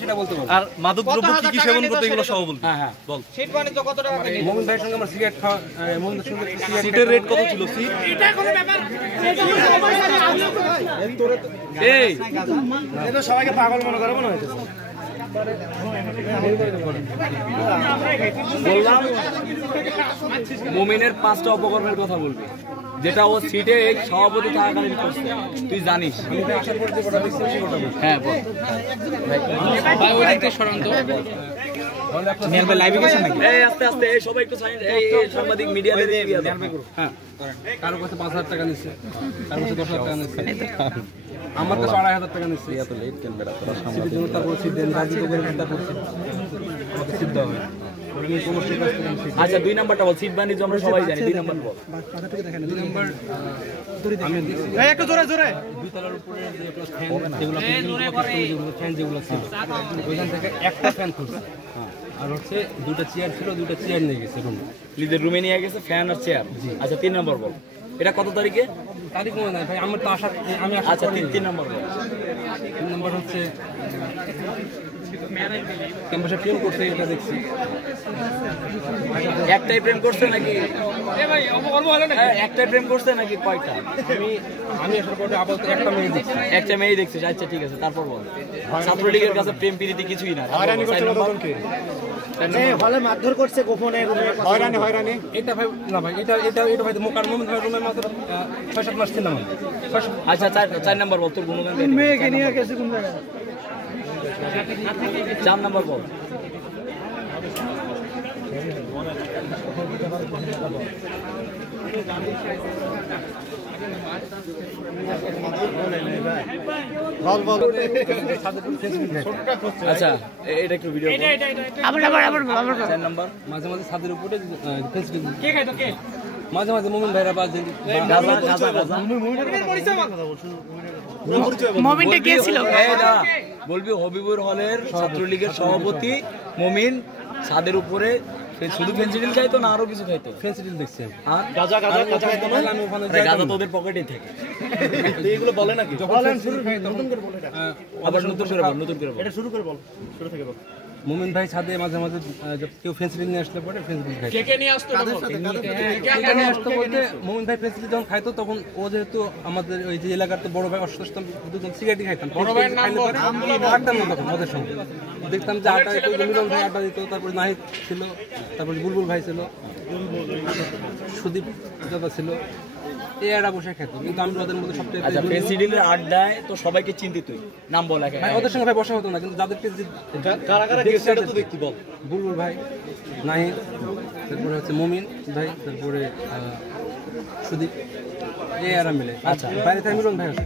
সেটা বলতে পারবো। আর মাদকদ্রব্য কি কি সেবন করতে এগুলো সহ বলবি। হ্যাঁ হ্যাঁ বল। সিট বানিয়ে তো কত টাকা পেলি? মোমিন ভাইয়ের সঙ্গে আমার সিগারেট খাওয়া, মোমিন ভাইয়ের সঙ্গে সিটের রেট কত ছিল? সিট এটা কোনো ব্যাপার এই এটা সবাইকে পাগল মনে করে মনে হয়েছে। বললাম মুমিনের 5টা অপকর্মের কথা বলবি, যেটা ও সিটে সভাপতি থাকাকালীন করছে, তুই জানিস। হ্যাঁ বল ভাই ওই দিকটা সরান তো। মিয়াল ভাই লাইভে গেছেন নাকি? এই আস্তে আস্তে এই সবাই একটু এই সাংবাদিক মিডিয়াতে দিয়ে দাও। হ্যাঁ কারো কাছে 5,000 টাকা নিচ্ছে, কারো কাছে 10,000 টাকা নিচ্ছে, আমার কাছে 2,500 টাকা নিচ্ছে। এত লেট কেন বেটা তোরা সামনে জন্য তারপর সিট দেন, রাজি তো করে তারপর আমাকে সিট দাও। আচ্ছা 2 নাম্বারটা বল। সিট বানিয়ে আমরা সবাই জানি। 2 নাম্বার বল। 2 নাম্বার আমি এই একটু জোরে জোরে। দুই তলার উপরে যে ফ্যান যেগুলো ফ্যান যেগুলো ছিল ওইখান থেকে একটা ফ্যান খুলছে, আর হচ্ছে 2টা চেয়ার ছিল, 2টা চেয়ার নিয়ে গেছে রুমে, লিদের রুমে নিয়ে গেছে ফ্যান আর চেয়ার। আচ্ছা 3 নাম্বার বল। এটা কত তারিখে? তারিখ মনে নাই ভাই, আমার তো আসার আমি আচ্ছা 3 নাম্বার বল। 3 নাম্বার হচ্ছে ক্যাম্পাসে প্রেম করতে, এটা দেখছি। একটাই প্রেম করছে নাকি? একটাই প্রেম করছে নাকি কয়টা? আমি আসার পরে আপাতত একটা মেয়ে দেখছি। একটা মেয়ে দেখছিস? আচ্ছা ঠিক আছে, তারপর বল। ছাত্রলীগের কাছে প্রেম প্রীতি কিছুই না। হলে মারধর করছে গোপনে, হয়রানি। এটা ভাই না ভাই, এটা ভাই মোকার মোমিন ভাই রুমের মাত্র 6-7 মাস ছিলাম আমি। আচ্ছা 4 নাম্বার বল। তোর গুণগান মেয়েকে নিয়ে গেছে কোন জায়গায়? 4 নাম্বার বল। আচ্ছা এটা একটু ভিডিও আবার 4 নাম্বার। মাঝে মাঝে ছাদের উপরে মাঝে মাঝে মোমিন ভাইরা বা মমিনটা কে ছিল? বলবি হবিবুর হলের ছাত্রলীগের সভাপতি মমিন ছাদের উপরে শুধু ফেন্সিডিল খাইতো না আরো কিছু খাইতো? ফেন্সিডিল দেখছি। আর গাঁজা খাইতো না, আমি ওখানে গাঁজা তো ওদের পকেটেই থাকে। এইগুলো বলে নাকি? বলেন শুরু খাইতো নতুন করে বল এটা। আবার নতুন করে বল। এটা শুরু করে বল, শুরু থেকে বল। মোমিন ভাই ছাদে মাঝে মাঝে কেউ ফেন্সিডিল নিয়ে আসলে পরে ফেন্সিডিল খাইতো। কে নিয়ে আসতো? নিয়ে আসতো বলতে মোমিন ভাই ফেন্সিডিল যখন খাইতো তখন ও যেহেতু আমাদের ওই যে এলাকার তো বড় ভাই অসুস্থ, দুজন সিগারেটই খাইতাম। বড় ভাইয়ের নাম বল। আড্ডা মতো ওদের সঙ্গে দেখতাম যে আড্ডা দিত, মিলন ভাই আড্ডা দিত, তারপরে নাহিদ ছিল, তারপরে বুলবুল ভাই ছিল, সুদীপ দাদা ছিল, এই এরা বসে খেত। কিন্তু আমি ওদের মধ্যে সবচেয়ে আচ্ছা ফেন্সিডিলের আড্ডায় তো সবাইকে চিনতি তুই? নাম বল একা। ভাই ওদের সঙ্গে ভাই বসা হতো না, কিন্তু যাদেরকে কারা কারা দেখছিস এটা তো দেখতে বল। বুলবুল ভাই, নাহিদ, তারপরে হচ্ছে মুমিন ভাই, তারপরে সুদীপ, এই এরা মিলে। আচ্ছা বাইরে থেকে মিলন ভাই আছে।